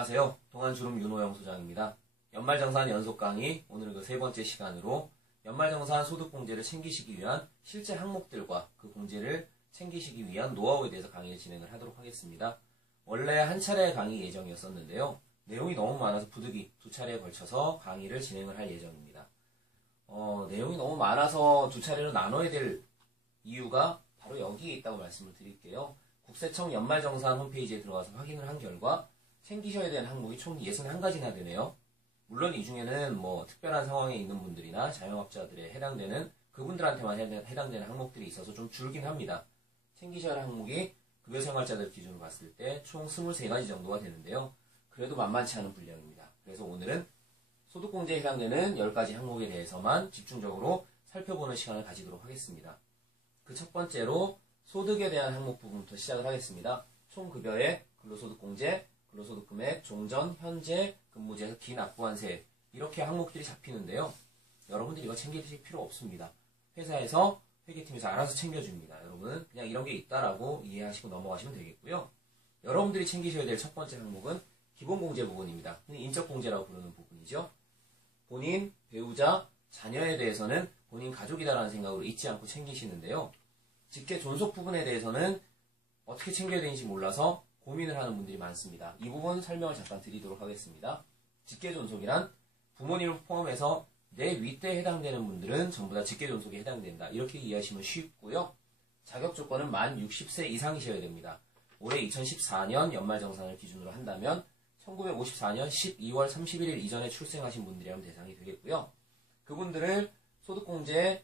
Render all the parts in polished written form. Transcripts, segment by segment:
안녕하세요. 동안주름 윤호영 소장입니다. 연말정산 연속 강의, 오늘은 그 세 번째 시간으로 연말정산 소득공제를 챙기시기 위한 실제 항목들과 그 공제를 챙기시기 위한 노하우에 대해서 강의를 진행을 하도록 하겠습니다. 원래 한 차례 강의 예정이었었는데요. 내용이 너무 많아서 부득이 두 차례에 걸쳐서 강의를 진행을 할 예정입니다. 내용이 너무 많아서 두 차례로 나눠야 될 이유가 바로 여기에 있다고 말씀을 드릴게요. 국세청 연말정산 홈페이지에 들어가서 확인을 한 결과 챙기셔야 되는 항목이 총 61가지나 되네요. 물론 이 중에는 특별한 상황에 있는 분들이나 자영업자들에 해당되는 그분들한테만 해당되는 항목들이 있어서 좀 줄긴 합니다. 챙기셔야 할 항목이 급여생활자들 기준으로 봤을 때 총 23가지 정도가 되는데요. 그래도 만만치 않은 분량입니다. 그래서 오늘은 소득공제에 해당되는 10가지 항목에 대해서만 집중적으로 살펴보는 시간을 가지도록 하겠습니다. 그 첫 번째로 소득에 대한 항목 부분부터 시작을 하겠습니다. 총급여액, 근로소득공제, 근로소득금액, 종전, 현재, 근무지에서 기납부한 세액 이렇게 항목들이 잡히는데요. 여러분들이 이거 챙기실 필요 없습니다. 회사에서 회계팀에서 알아서 챙겨줍니다. 여러분은 그냥 이런 게 있다라고 이해하시고 넘어가시면 되겠고요. 여러분들이 챙기셔야 될 첫 번째 항목은 기본공제 부분입니다. 인적공제라고 부르는 부분이죠. 본인, 배우자, 자녀에 대해서는 본인 가족이다라는 생각으로 잊지 않고 챙기시는데요. 직계 존속 부분에 대해서는 어떻게 챙겨야 되는지 몰라서 고민을 하는 분들이 많습니다. 이 부분 설명을 잠깐 드리도록 하겠습니다. 직계 존속이란 부모님을 포함해서 내 윗대에 해당되는 분들은 전부 다 직계 존속에 해당된다. 이렇게 이해하시면 쉽고요. 자격 조건은 만 60세 이상이셔야 됩니다. 올해 2014년 연말정산을 기준으로 한다면 1954년 12월 31일 이전에 출생하신 분들이라면 대상이 되겠고요. 그분들을 소득공제,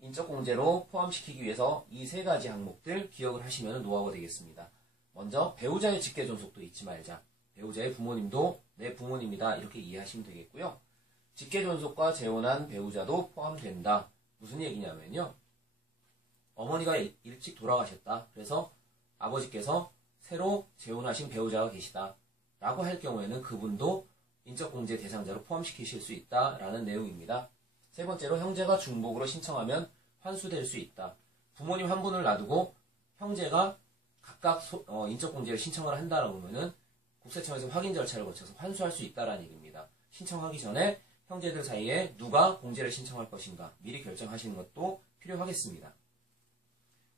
인적공제로 포함시키기 위해서 이 세 가지 항목들 기억을 하시면 노하우가 되겠습니다. 먼저 배우자의 직계존속도 잊지 말자. 배우자의 부모님도 내 부모님이다 이렇게 이해하시면 되겠고요. 직계존속과 재혼한 배우자도 포함된다. 무슨 얘기냐면요. 어머니가 일찍 돌아가셨다. 그래서 아버지께서 새로 재혼하신 배우자가 계시다. 라고 할 경우에는 그분도 인적공제 대상자로 포함시키실 수 있다라는 내용입니다. 세 번째로 형제가 중복으로 신청하면 환수될 수 있다. 부모님 한 분을 놔두고 형제가 각각 인적공제를 신청을 한다라고 하면은 국세청에서 확인 절차를 거쳐서 환수할 수 있다라는 얘기입니다. 신청하기 전에 형제들 사이에 누가 공제를 신청할 것인가 미리 결정하시는 것도 필요하겠습니다.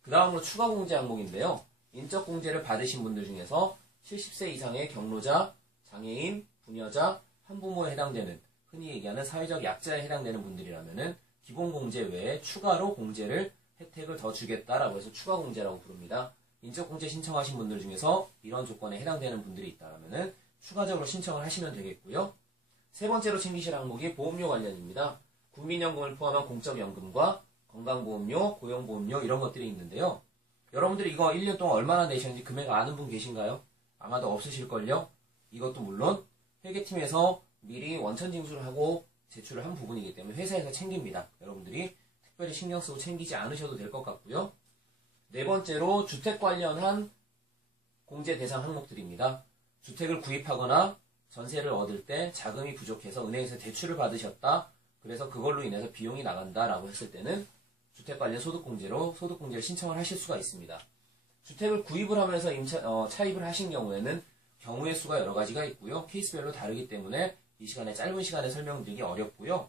그 다음으로 추가 공제 항목인데요. 인적공제를 받으신 분들 중에서 70세 이상의 경로자, 장애인, 부녀자, 한부모에 해당되는 흔히 얘기하는 사회적 약자에 해당되는 분들이라면은 기본공제 외에 추가로 공제를 혜택을 더 주겠다라고 해서 추가공제라고 부릅니다. 인적공제 신청하신 분들 중에서 이런 조건에 해당되는 분들이 있다라면은 추가적으로 신청을 하시면 되겠고요. 세 번째로 챙기실 항목이 보험료 관련입니다. 국민연금을 포함한 공적연금과 건강보험료, 고용보험료 이런 것들이 있는데요. 여러분들이 이거 1년 동안 얼마나 내셨는지 금액 아는 분 계신가요? 아마도 없으실걸요? 이것도 물론 회계팀에서 미리 원천 징수를 하고 제출을 한 부분이기 때문에 회사에서 챙깁니다. 여러분들이 특별히 신경 쓰고 챙기지 않으셔도 될 것 같고요. 네 번째로 주택 관련한 공제 대상 항목들입니다. 주택을 구입하거나 전세를 얻을 때 자금이 부족해서 은행에서 대출을 받으셨다. 그래서 그걸로 인해서 비용이 나간다라고 했을 때는 주택 관련 소득공제로 소득공제를 신청을 하실 수가 있습니다. 주택을 구입을 하면서 차입을 하신 경우에는 경우의 수가 여러 가지가 있고요. 케이스별로 다르기 때문에 이 시간에 짧은 시간에 설명드리기 어렵고요.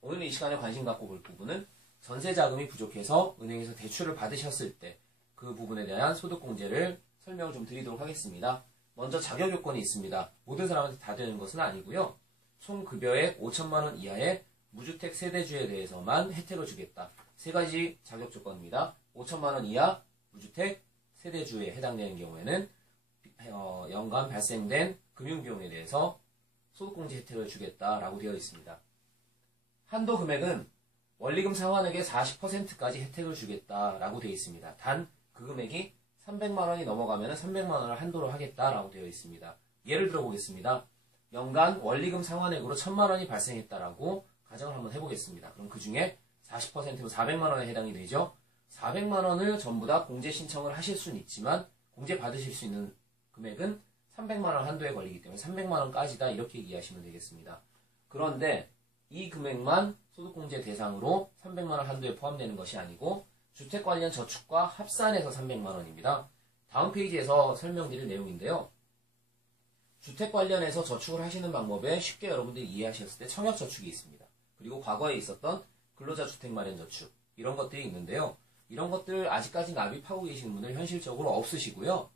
오늘 이 시간에 관심 갖고 볼 부분은 전세 자금이 부족해서 은행에서 대출을 받으셨을 때 그 부분에 대한 소득공제를 설명을 좀 드리도록 하겠습니다. 먼저 자격 요건이 있습니다. 모든 사람한테 다 되는 것은 아니고요. 총 급여액 5천만 원 이하의 무주택 세대주에 대해서만 혜택을 주겠다. 세 가지 자격 조건입니다. 5천만 원 이하 무주택 세대주에 해당되는 경우에는 연간 발생된 금융비용에 대해서 소득공제 혜택을 주겠다라고 되어 있습니다. 한도 금액은 원리금 상환액의 40%까지 혜택을 주겠다라고 되어 있습니다. 단 그 금액이 300만 원이 넘어가면 300만 원을 한도로 하겠다라고 되어 있습니다. 예를 들어 보겠습니다. 연간 원리금 상환액으로 1000만 원이 발생했다라고 가정을 한번 해보겠습니다. 그럼 그 중에 40%면 400만 원에 해당이 되죠. 400만 원을 전부 다 공제 신청을 하실 수는 있지만 공제 받으실 수 있는 금액은 300만 원 한도에 걸리기 때문에 300만 원까지다 이렇게 이해하시면 되겠습니다. 그런데 이 금액만 소득공제 대상으로 300만 원 한도에 포함되는 것이 아니고 주택 관련 저축과 합산해서 300만 원입니다. 다음 페이지에서 설명드릴 내용인데요. 주택 관련해서 저축을 하시는 방법에 쉽게 여러분들이 이해하셨을 때 청약저축이 있습니다. 그리고 과거에 있었던 근로자주택마련저축 이런 것들이 있는데요. 이런 것들 아직까지 납입하고 계시는 분들 현실적으로 없으시고요.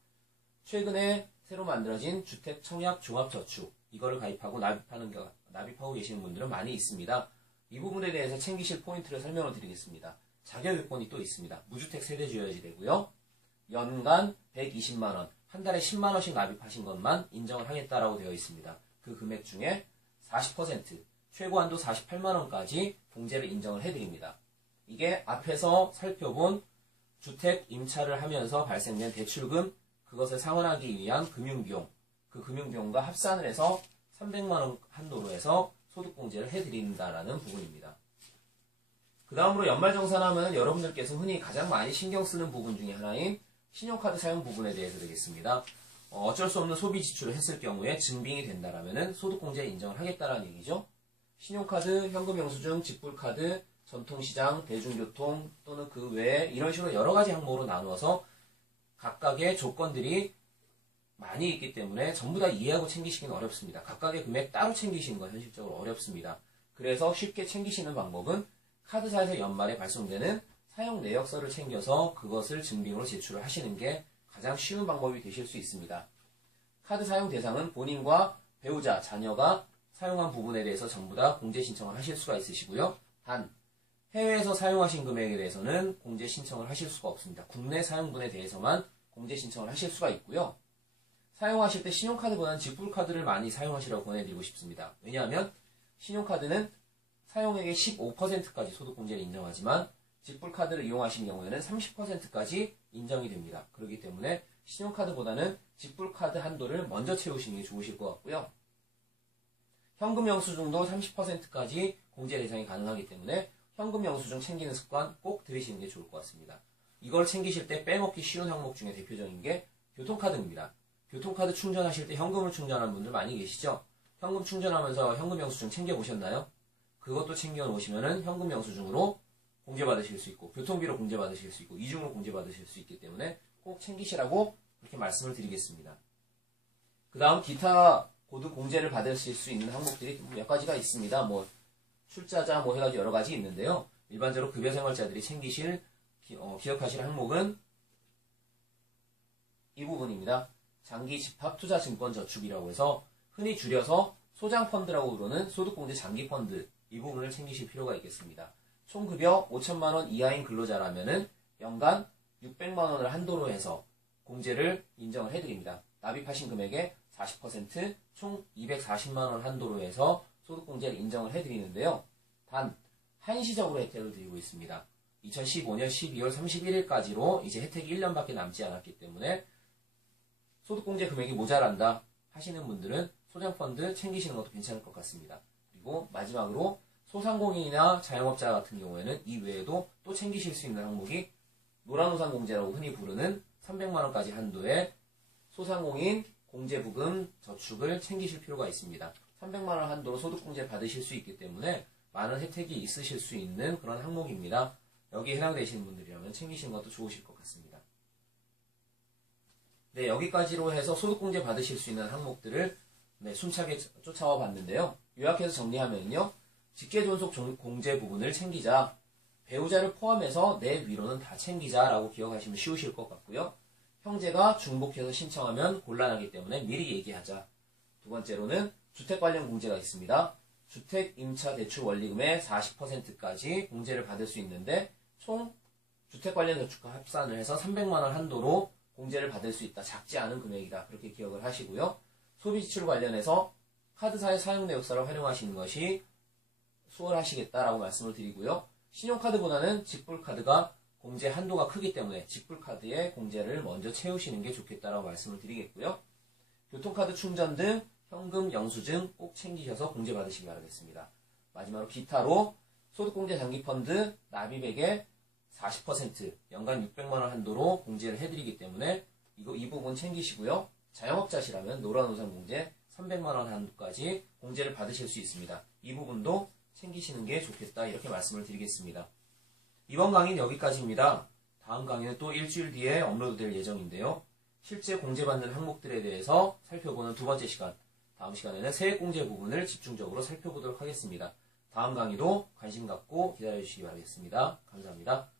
최근에 새로 만들어진 주택청약종합저축 이거를 가입하고 납입하고 계시는 분들은 많이 있습니다. 이 부분에 대해서 챙기실 포인트를 설명을 드리겠습니다. 자격요건이 또 있습니다. 무주택 세대주여야지 되고요. 연간 120만원, 한 달에 10만원씩 납입하신 것만 인정을 하겠다라고 되어 있습니다. 그 금액 중에 40%, 최고 한도 48만원까지 공제를 인정을 해드립니다. 이게 앞에서 살펴본 주택 임차를 하면서 발생된 대출금, 그것을 상환하기 위한 금융비용, 그 금융비용과 합산을 해서 300만원 한도로 해서 소득공제를 해드린다라는 부분입니다. 그 다음으로 연말정산하면 여러분들께서 흔히 가장 많이 신경 쓰는 부분 중에 하나인 신용카드 사용 부분에 대해서 되겠습니다. 어쩔 수 없는 소비 지출을 했을 경우에 증빙이 된다라면 소득공제 인정을 하겠다라는 얘기죠. 신용카드, 현금영수증, 직불카드, 전통시장, 대중교통 또는 그 외에 이런 식으로 여러 가지 항목으로 나누어서 각각의 조건들이 많이 있기 때문에 전부 다 이해하고 챙기시기는 어렵습니다. 각각의 금액 따로 챙기시는 건 현실적으로 어렵습니다. 그래서 쉽게 챙기시는 방법은 카드사에서 연말에 발송되는 사용 내역서를 챙겨서 그것을 증빙으로 제출을 하시는 게 가장 쉬운 방법이 되실 수 있습니다. 카드 사용 대상은 본인과 배우자, 자녀가 사용한 부분에 대해서 전부 다 공제 신청을 하실 수가 있으시고요. 단, 해외에서 사용하신 금액에 대해서는 공제 신청을 하실 수가 없습니다. 국내 사용분에 대해서만 공제 신청을 하실 수가 있고요. 사용하실 때 신용카드보다는 직불카드를 많이 사용하시라고 권해드리고 싶습니다. 왜냐하면 신용카드는 사용액의 15%까지 소득공제를 인정하지만 직불카드를 이용하신 경우에는 30%까지 인정이 됩니다. 그렇기 때문에 신용카드보다는 직불카드 한도를 먼저 채우시는 게 좋으실 것 같고요. 현금영수증도 30%까지 공제 대상이 가능하기 때문에 현금영수증 챙기는 습관 꼭 들이시는 게 좋을 것 같습니다. 이걸 챙기실 때 빼먹기 쉬운 항목 중에 대표적인 게 교통카드입니다. 교통카드 충전하실 때 현금을 충전하는 분들 많이 계시죠? 현금 충전하면서 현금영수증 챙겨보셨나요? 그것도 챙겨놓으시면은 현금영수증으로 공제받으실 수 있고 교통비로 공제받으실 수 있고 이중으로 공제받으실 수 있기 때문에 꼭 챙기시라고 그렇게 말씀을 드리겠습니다. 그 다음 기타 고득 공제를 받으실 수 있는 항목들이 몇 가지가 있습니다. 뭐 출자자 뭐 해가지고 여러 가지 있는데요. 일반적으로 급여생활자들이 챙기실 기억하실 항목은 이 부분입니다. 장기 집합 투자 증권 저축이라고 해서 흔히 줄여서 소장펀드라고 부르는 소득공제 장기펀드 이 부분을 챙기실 필요가 있겠습니다. 총급여 5천만원 이하인 근로자라면은 연간 600만원을 한도로 해서 공제를 인정을 해드립니다. 납입하신 금액의 40% 총 240만원 한도로 해서 소득공제를 인정을 해드리는데요. 단 한시적으로 혜택을 드리고 있습니다. 2015년 12월 31일까지로 이제 혜택이 1년밖에 남지 않았기 때문에 소득공제 금액이 모자란다 하시는 분들은 소장펀드 챙기시는 것도 괜찮을 것 같습니다. 그리고 마지막으로 소상공인이나 자영업자 같은 경우에는 이 외에도 또 챙기실 수 있는 항목이 노란우산공제라고 흔히 부르는 300만원까지 한도의 소상공인 공제부금 저축을 챙기실 필요가 있습니다. 300만원 한도로 소득공제 받으실 수 있기 때문에 많은 혜택이 있으실 수 있는 그런 항목입니다. 여기에 해당되시는 분들이라면 챙기시는 것도 좋으실 것 같습니다. 네, 여기까지로 해서 소득공제 받으실 수 있는 항목들을 숨차게 쫓아와 봤는데요. 요약해서 정리하면요. 직계존속 공제 부분을 챙기자. 배우자를 포함해서 내 위로는 다 챙기자라고 기억하시면 쉬우실 것 같고요. 형제가 중복해서 신청하면 곤란하기 때문에 미리 얘기하자. 두 번째로는 주택 관련 공제가 있습니다. 주택 임차 대출 원리금의 40%까지 공제를 받을 수 있는데 총 주택 관련 저축과 합산을 해서 300만원 한도로 공제를 받을 수 있다. 작지 않은 금액이다. 그렇게 기억을 하시고요. 소비지출 관련해서 카드사의 사용 내역서를 활용하시는 것이 수월하시겠다라고 말씀을 드리고요. 신용카드보다는 직불카드가 공제 한도가 크기 때문에 직불카드의 공제를 먼저 채우시는 게 좋겠다라고 말씀을 드리겠고요. 교통카드 충전 등 현금 영수증 꼭 챙기셔서 공제 받으시기 바라겠습니다. 마지막으로 기타로 소득공제 장기펀드 납입액의 40% 연간 600만원 한도로 공제를 해드리기 때문에 이 부분 챙기시고요. 자영업자시라면 노란우산 공제 300만원 한도까지 공제를 받으실 수 있습니다. 이 부분도 챙기시는 게 좋겠다 이렇게 말씀을 드리겠습니다. 이번 강의는 여기까지입니다. 다음 강의는 또 일주일 뒤에 업로드될 예정인데요. 실제 공제받는 항목들에 대해서 살펴보는 두 번째 시간, 다음 시간에는 세액공제 부분을 집중적으로 살펴보도록 하겠습니다. 다음 강의도 관심 갖고 기다려주시기 바라겠습니다. 감사합니다.